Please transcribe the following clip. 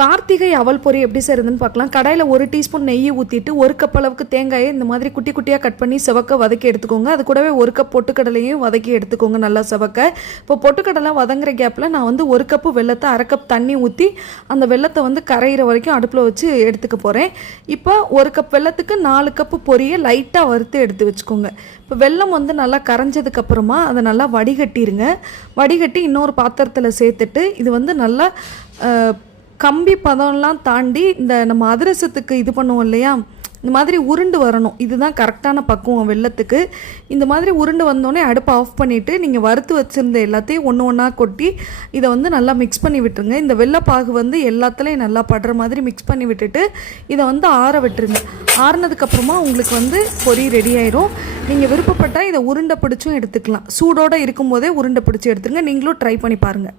கார்த்திகை அவல் பொரி எப்படி செய்யறதுன்னு பார்க்கலாம். கடாயில் ஒரு டீஸ்பூன் நெய்யை ஊற்றிட்டு ஒரு கப் அளவுக்கு தேங்காயை இந்த மாதிரி குட்டி குட்டியாக கட் பண்ணி செவக்க வதக்கி எடுத்துக்கோங்க. அது கூடவே ஒரு கப் பொட்டுக்கடலையும் வதக்கி எடுத்துக்கோங்க நல்லா செவக்க. இப்போ பொட்டுக்கடலை வதங்குற கேப்பில் நான் வந்து ஒரு கப்பு வெள்ளத்தை அரை கப் தண்ணி ஊற்றி அந்த வெள்ளத்தை வந்து கரையிற வரைக்கும் அடுப்பில் வச்சு எடுத்துக்க போகிறேன் இப்போ ஒரு கப் வெள்ளத்துக்கு நாலு கப்பு பொரியை லைட்டாக வறுத்து எடுத்து வச்சுக்கோங்க. இப்போ வெல்லம் வந்து நல்லா கரைஞ்சதுக்கப்புறமா அதை நல்லா வடிகட்டிடுங்க வடிகட்டி இன்னொரு பாத்திரத்தில் சேர்த்துட்டு இது வந்து நல்லா கம்பி பதம்லாம் தாண்டி இந்த நம்ம அதிரசத்துக்கு இது பண்ணுவோம் இல்லையா? இந்த மாதிரி உருண்டு வரணும். இதுதான் கரெக்டான பக்குவம் வெள்ளத்துக்கு. இந்த மாதிரி உருண்டு வந்தோடனே அடுப்பை ஆஃப் பண்ணிவிட்டு நீங்கள் வறுத்து வச்சுருந்த எல்லாத்தையும் ஒன்று ஒன்றா கொட்டி இதை வந்து நல்லா மிக்ஸ் பண்ணி விட்டுருங்க. இந்த வெள்ளைப்பாகு வந்து எல்லாத்துலேயும் நல்லா படுற மாதிரி மிக்ஸ் பண்ணி விட்டுட்டு இதை வந்து ஆற விட்டுருங்க. ஆறுனதுக்கப்புறமா உங்களுக்கு வந்து பொரி ரெடி ஆயிரும். நீங்கள் விருப்பப்பட்டால் இதை உருண்டை பிடிச்சும் எடுத்துக்கலாம். சூடோடு இருக்கும்போதே உருண்டை பிடிச்சி எடுத்துங்க நீங்களும் ட்ரை பண்ணி பாருங்கள்